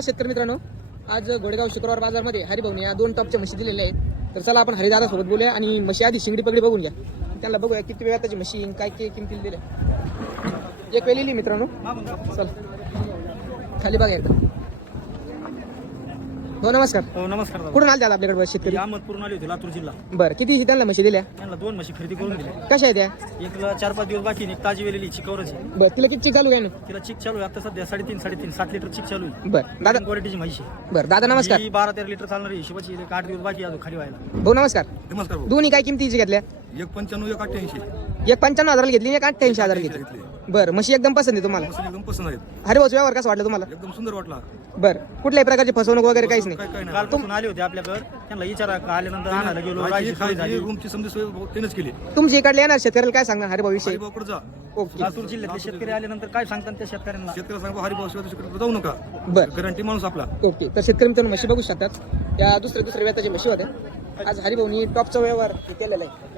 शेतकरी मित्रांनो, आज गोडेगाव शुक्रवार बाजारमध्ये हरिभाऊने या दोन टॉपच्या म्हशी दिलेल्या आहेत. तर चला आपण हरिदादा सोबत बोलूया आणि म्हशी आधी शिंगडी पगडी बघून घ्या. त्यांना बघूया किती वेळा त्याची म्हशी काय किमतीला दिल्या. एक वेळ लिहिली मित्रांनो, चल खाली बघा एकदा. हो नमस्कार. हो नमस्कार दादा. कुठून आले आपल्याकडे शेतकरी? अहमदपूरून आली होती, लातूर जिल्हा. बरं, किती त्यांना म्हशी दिल्या? त्यांना दोन म्हशी खरेदी करून दिल्या. कशा आहेत त्या? एकला 4-5 दिवस बाकी एक ताजी वेलेली चिकवरची. बरं, तिला किती चालू आहे ना? तिला चिक चालू आहे आता सध्या 3.5 7 लिटर चिक चालू आहे. बरं दादा. क्वालिटीची म्हशी. बरं दादा नमस्कार. 12-13 लिटर चालणारी हिशोबाची 8 दिवस बाकी अजून खाली व्हायला. भाऊ नमस्कार. नमस्कार भाऊ. दोन्ही काय किमतीची घेतल्या? एक 95 एक 88 एक 55,000 घेतली, एक 88,000 घेतली. बरं, म्हशी एकदम पसंत आहे तुम्हाला? एकदम पसंत आहेत. हरिभाऊ व्यवहार कसा वाटला तुम्हाला? एकदम सुंदर वाटला. बरं, कुठल्याही प्रकारची फसवणूक वगैरे काहीच नाही? काय नाही. कालपासून आले होते आपल्याकडे, त्यांना विचारा आल्यानंतर आणायला गेलो. राहायची सोय झाली. रूमची समजी सोय त्यानेच केली. तुमच्या इकडले येणार शेतकऱ्याला काय सांगणार हरिभाऊ विषयी? हरिभाऊकडे जा. ओके लातूर जिल्ह्यातले शेतकरी आल्यानंतर काय सांगतात त्या शेतकऱ्यांना? शेतकऱ्याला सांगा हरिभाऊ शिवाय तिकडे जाऊ नका. बरं गॅरंटी माणूस आपला. ओके. तर शेतकरी मित्रांनो म्हशी बघू शकतात, त्या दुसऱ्या व्याताच्या म्हशी होत्या. आज हरिभाऊनी टॉपचा व्यवहार केलेला आहे.